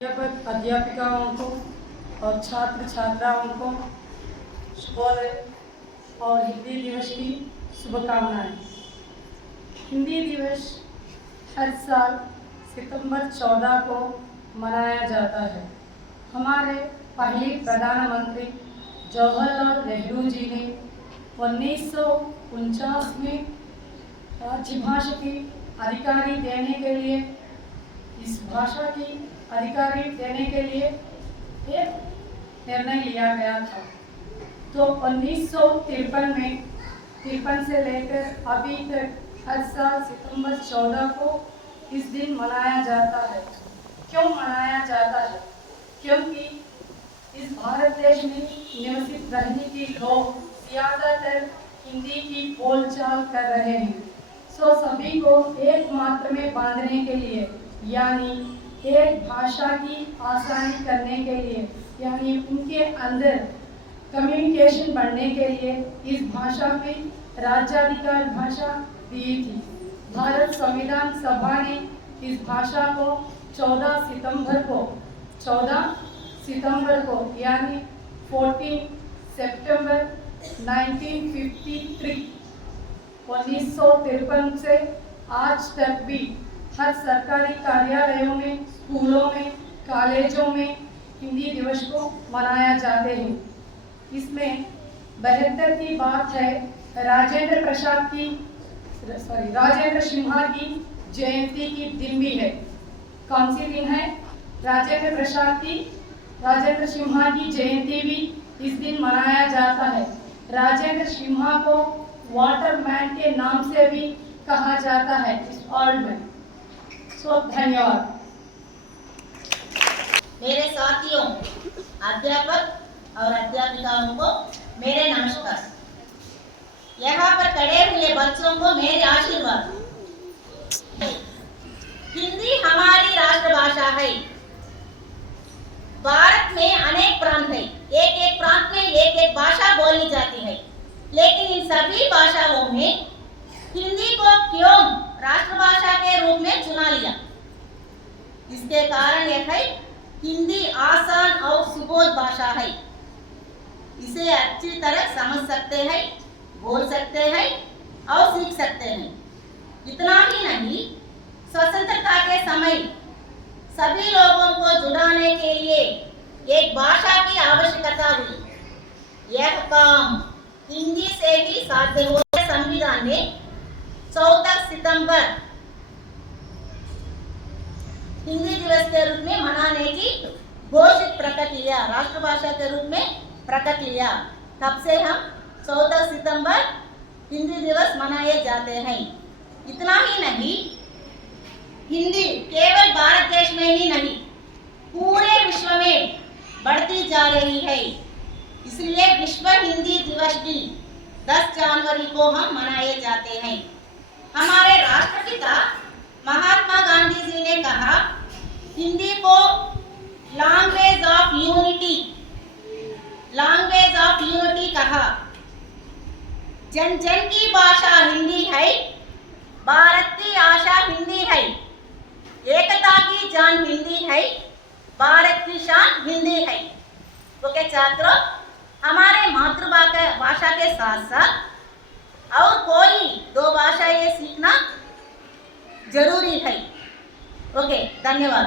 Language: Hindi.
अध्यापक अध्यापिकाओं को और छात्र छात्राओं को शुभोदय और हिंदी दिवस की शुभकामनाएं। हिंदी दिवस हर साल सितंबर 14 को मनाया जाता है। हमारे पहले प्रधानमंत्री जवाहरलाल नेहरू जी ने 1949 में राज्यभाषा की अधिकारी देने के लिए इस भाषा की अधिकारी देने के लिए एक निर्णय लिया गया था। तो 1953 में 53 से लेकर अभी तक हर साल सितंबर 14 को इस दिन मनाया जाता है। क्यों मनाया जाता है? क्योंकि इस भारत देश में निवसित रहने के लोग ज़्यादातर हिंदी की बोलचाल कर रहे हैं। सो सभी को एक मात्र में बांधने के लिए, यानी एक भाषा की आसानी करने के लिए, यानी उनके अंदर कम्युनिकेशन बढ़ने के लिए इस भाषा में राज्याधिकार भाषा दी थी। भारत संविधान सभा ने इस भाषा को 14 सितंबर को यानी 14 सितंबर 1953 से आज तक भी हर सरकारी कार्यालयों में, स्कूलों में, कॉलेजों में हिंदी दिवस को मनाया जाते हैं। इसमें 72 की बात है, राजेंद्र सिन्हा की जयंती की दिन भी है। कौन सी दिन है? राजेंद्र सिन्हा की जयंती भी इस दिन मनाया जाता है। राजेंद्र सिन्हा को वाटरमैन के नाम से भी कहा जाता है इस वर्ल्ड में। सो धन्यवाद। मेरे साथियों, अध्यापक और अध्यापिकाओं को मेरे नमस्कार। यहाँ पर खड़े हुए बच्चों को मेरे आशीर्वाद। हिंदी हमारी राष्ट्रभाषा है। भारत में अनेक प्रांत है, एक एक प्रांत में एक एक भाषा बोली जाती है, लेकिन इन सभी भाषाओं में हिंदी को क्यों राष्ट्रभाषा के रूप में चुना लिया? इसके कारण यह है, हिंदी आसान और सुबोध भाषा है। इसे अच्छी तरह समझ सकते हैं, बोल सकते हैं और सीख सकते हैं। इतना ही नहीं, स्वतंत्रता के समय सभी लोगों को जुड़ाने के लिए एक भाषा की आवश्यकता हुई। यह काम हिंदी से ही साध्य हुआ। संविधान ने 14 सितंबर हिंदी दिवस के रूप में मनाने की घोषित प्रकट लिया, राष्ट्रभाषा के रूप में प्रकट लिया। तब से हम 14 सितंबर हिंदी दिवस मनाए जाते हैं। इतना ही नहीं, हिंदी केवल भारत देश में ही नहीं, पूरे विश्व में बढ़ती जा रही है। इसलिए विश्व हिंदी दिवस भी 10 जनवरी को हम मनाए जाते हैं। हमारे राष्ट्रपिता महात्मा गांधी जी ने कहा, हिंदी को लैंग्वेज ऑफ यूनिटी कहा। जन जन की भाषा हिंदी है, भारत की आशा हिंदी है, एकता की जान हिंदी है, भारत की शान हिंदी है। ओके छात्रों, हमारे मातृभाषा के साथ साथ और कोई 2 भाषाएं सीखना जरूरी है। ओके, धन्यवाद।